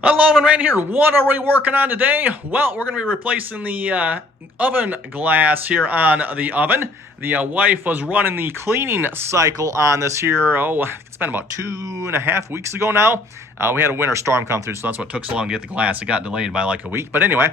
Hello, and right here. What are we working on today? Well, we're going to be replacing the oven glass here on the oven. The wife was running the cleaning cycle on this here, it's been about 2.5 weeks ago now. We had a winter storm come through, so that's what took so long to get the glass. It got delayed by like a week. But anyway,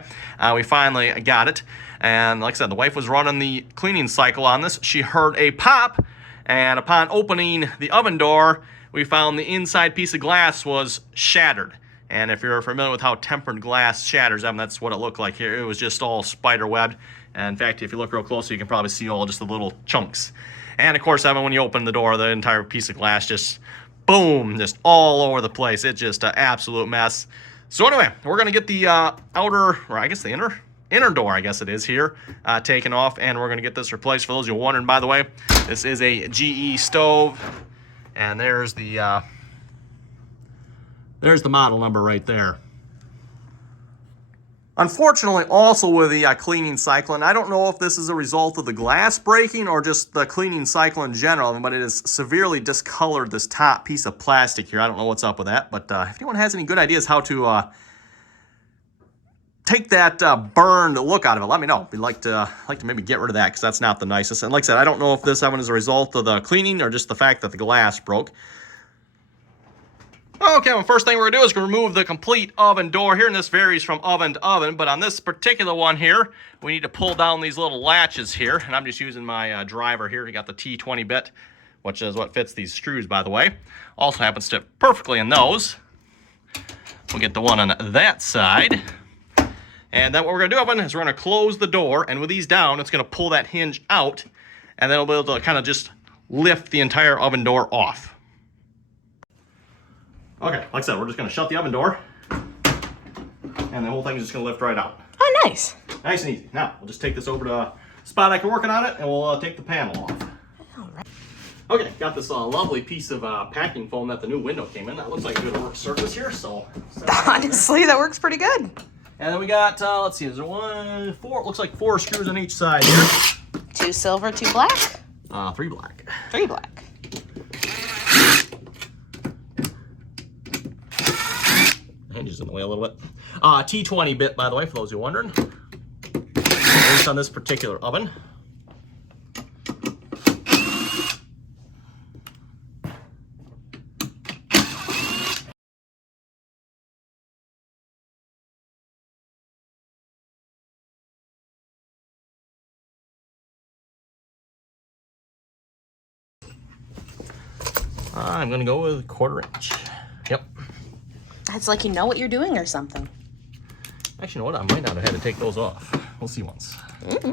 we finally got it. And like I said, the wife was running the cleaning cycle on this. She heard a pop, and upon opening the oven door, we found the inside piece of glass was shattered. And if you're familiar with how tempered glass shatters, that's what it looked like here. It was just all spider webbed. And in fact, if you look real closely, you can probably see all just the little chunks. And of course, when you open the door, the entire piece of glass just, boom, just all over the place. It's just an absolute mess. So anyway, we're going to get the outer, or I guess the inner door, I guess it is here, taken off. And we're going to get this replaced. For those of you wondering, by the way, this is a GE stove. And there's the model number right there. Unfortunately, also with the cleaning cycle, and I don't know if this is a result of the glass breaking or just the cleaning cycle in general, but it has severely discolored this top piece of plastic here. I don't know what's up with that, but if anyone has any good ideas how to take that burned look out of it, let me know. We'd like to maybe get rid of that because that's not the nicest. And like I said, I don't know if this oven is a result of the cleaning or just the fact that the glass broke. Okay, well, first thing we're going to do is remove the complete oven door here, and this varies from oven to oven, but on this particular one here, we need to pull down these little latches here, and I'm just using my driver here. We got the T20 bit, which is what fits these screws, by the way. Also happens to fit perfectly in those. We'll get the one on that side. And then what we're going to do, is we're going to close the door, and with these down, it's going to pull that hinge out, and then we'll be able to kind of just lift the entire oven door off. Okay, like I said, we're just going to shut the oven door, and the whole thing is just going to lift right out. Oh, nice. Nice and easy. Now, we'll just take this over to a spot I can work on it, and we'll take the panel off. All right. Okay, got this lovely piece of packing foam that the new window came in. That looks like a good work surface here, so... Honestly, that works pretty good. And then we got, let's see, is there four, it looks like 4 screws on each side here. 2 silver, 2 black? 3 black. 3 black. Hinges in the way a little bit. T20 bit, by the way, for those who are wondering. At least on this particular oven. I'm gonna go with 1/4 inch. Yep. It's like you know what you're doing or something. Actually, you know what? I might not have had to take those off. We'll see once. Mm-hmm.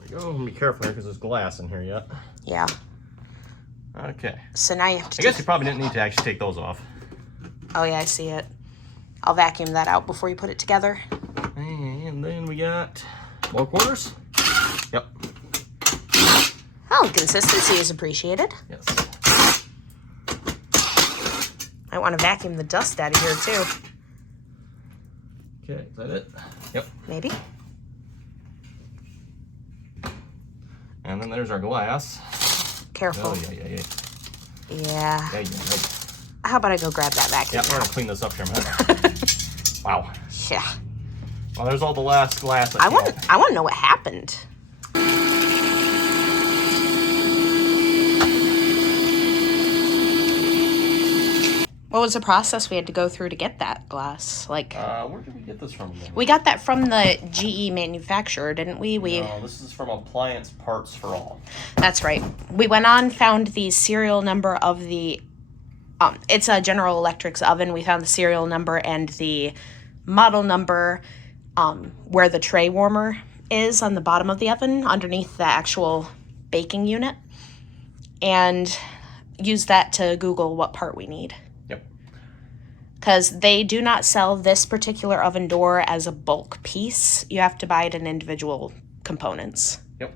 There we go. Be careful here because there's glass in here yet. Yeah. Okay. So now you have to... I guess you probably didn't need to actually take those off. Oh, yeah, I see it. I'll vacuum that out before you put it together. And then we got more quarters. Yep. Oh, consistency is appreciated. Yes. I want to vacuum the dust out of here, too. Okay, is that it? Yep. Maybe. And then there's our glass. Careful. Oh, yeah. Yeah. How about I go grab that vacuum Yep, we're now? going to clean this up here in a minute. Wow. Yeah. Well, there's all the last glass. I want to know what happened. What was the process we had to go through to get that glass? Like, where did we get this from again? we got that from the GE manufacturer, didn't we? No, this is from Appliance Parts for All. That's right. We went on, found the serial number of the... it's a General Electric's oven. We found the serial number and the model number where the tray warmer is on the bottom of the oven, underneath the actual baking unit, and used that to Google what part we need. Yep. Because they do not sell this particular oven door as a bulk piece. You have to buy it in individual components. Yep.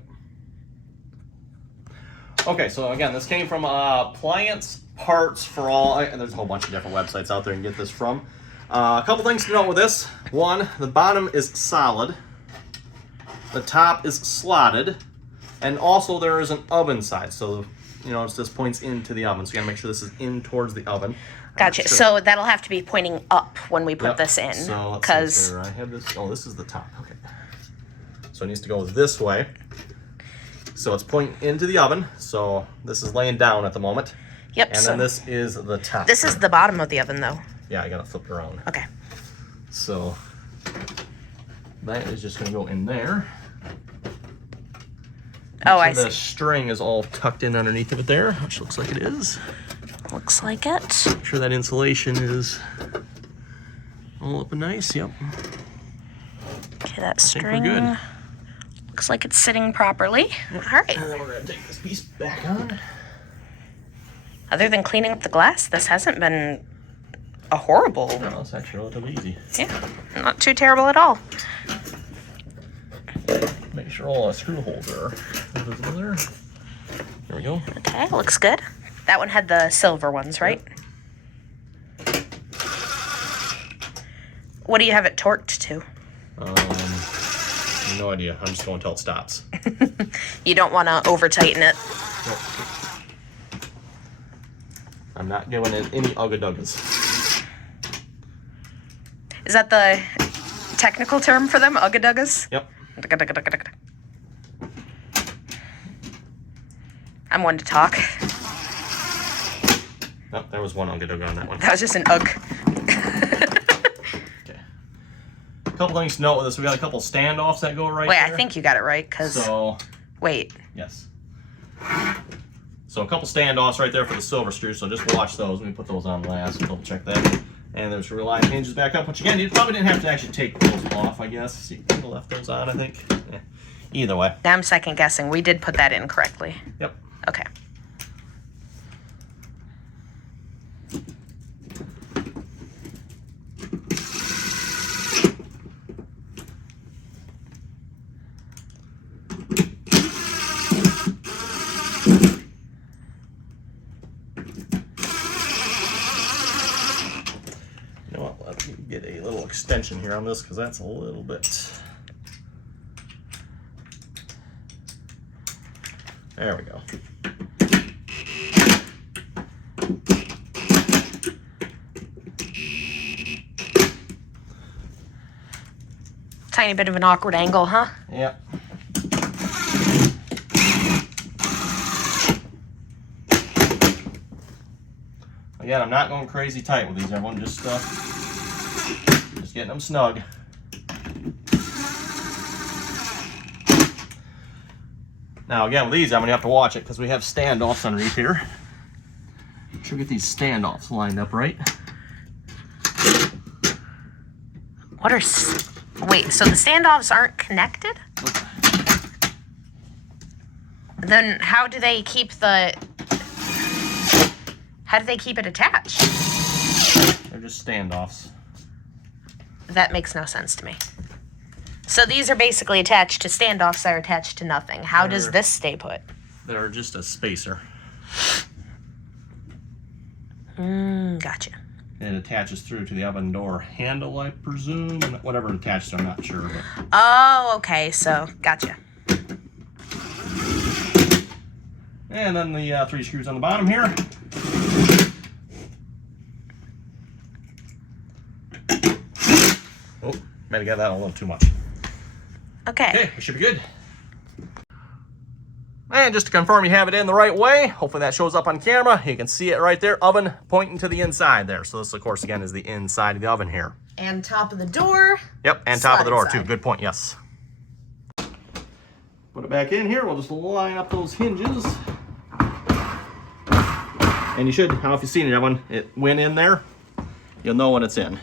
Okay, so again, this came from Appliance Parts for All, and there's a whole bunch of different websites out there you can get this from. A couple things to note with this. One, the bottom is solid. The top is slotted. And also there is an oven side. So, you notice this points into the oven. So you gotta make sure this is in towards the oven. Gotcha. Sure. So that'll have to be pointing up when we put Yep. this in. So let's Because see here. I have this. Oh, this is the top. Okay. So it needs to go this way. So it's pointing into the oven. So this is laying down at the moment. Yep. And so then this is the top. this is the bottom of the oven, though. Yeah, I gotta flip it around. Okay. So that is just gonna go in there. Oh, I The see. string is all tucked in underneath of it there, which looks like it is. Looks like it. I'm sure that insulation is all up and nice. Yep. Okay, that think we're string good. looks like it's sitting properly. All right. And then we're gonna take this piece back on. Other than cleaning up the glass, this hasn't been a horrible. No, it's actually relatively easy. Yeah, not too terrible at all. Make sure all the screw holes are visible there. There we go. Okay, looks good. That one had the silver ones, right? What do you have it torqued to? No idea. I'm just going until it stops. You don't want to over tighten it. I'm not giving it any ugga-duggas. Is that the technical term for them? Ugga-duggas? Yep. I'm one to talk. Oh, there was one ugga-dugga on that one. That was just an ugh. Okay. A couple things to note with this. We got a couple standoffs that go right Wait, there. I think you got it right, because... So, Wait. yes. So a couple standoffs right there for the silver screws. So just watch those. Let me put those on last. Double check that. And there's reliant hinges back up. Which again, you probably didn't have to actually take those off, I guess. You could have left those on, I think. Yeah. Either way. Now I'm second guessing. We did put that in correctly. Yep. Okay. You know what? Let me get a little extension here on this because that's a little bit. There we go. Tiny bit of an awkward angle, huh? Yep. Again, I'm not going crazy tight with these, everyone. Just getting them snug. Now, again, with these, I'm going to have to watch it because we have standoffs underneath here. Should get these standoffs lined up right. What are... Wait, so the standoffs aren't connected? Then how do they keep the... How do they keep it attached? They're just standoffs. That makes no sense to me. So these are basically attached to standoffs that are attached to nothing. How does this stay put? They're just a spacer. Gotcha. It attaches through to the oven door handle, I presume. Whatever it attaches to, I'm not sure. But... Oh, okay. So, gotcha. And then the 3 screws on the bottom here. Oh, might have got that a little too much. Okay. Okay, we should be good. And just to confirm you have it in the right way, hopefully that shows up on camera. You can see it right there, oven pointing to the inside there. So this, of course, again, is the inside of the oven here. And top of the door. Yep, and top of the door, Slide too. Good point, yes. Put it back in here. We'll just line up those hinges. And you should, I don't know if you've seen it, everyone, it went in there. You'll know when it's in.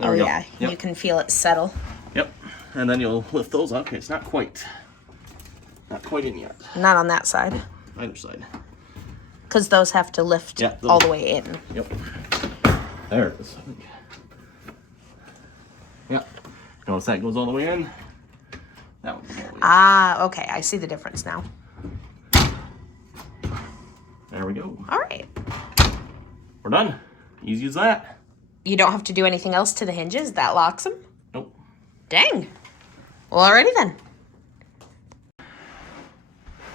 There we go. Yeah, Yep. you can feel it settle. Yep, and then you'll lift those up. Okay, it's not quite in yet. Not on that side. Either side. Because those have to lift Yeah, those- all the way in. Yep. There it is. Yep. Notice that goes all the way in. That one goes all the way in. Ah, okay. I see the difference now. There we go. All right. We're done. Easy as that. You don't have to do anything else to the hinges. That locks them? Nope. Dang. Well, alrighty then.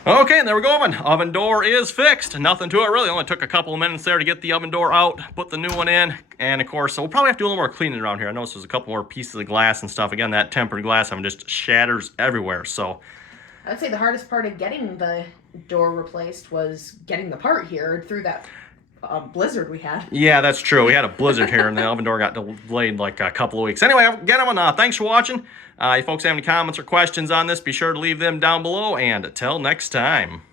Okay, and there we go, oven. Oven door is fixed. Nothing to it, really. Only took a couple of minutes there to get the oven door out, put the new one in, and of course, so we'll probably have to do a little more cleaning around here. I noticed there's a couple more pieces of glass and stuff. Again, that tempered glass just shatters everywhere, so. I'd say the hardest part of getting the door replaced was getting the part here through that blizzard we had. Yeah, that's true. We had a blizzard here, and the oven door got delayed like a couple of weeks. Anyway, again, everyone, thanks for watching. If folks have any comments or questions on this, be sure to leave them down below, and until next time.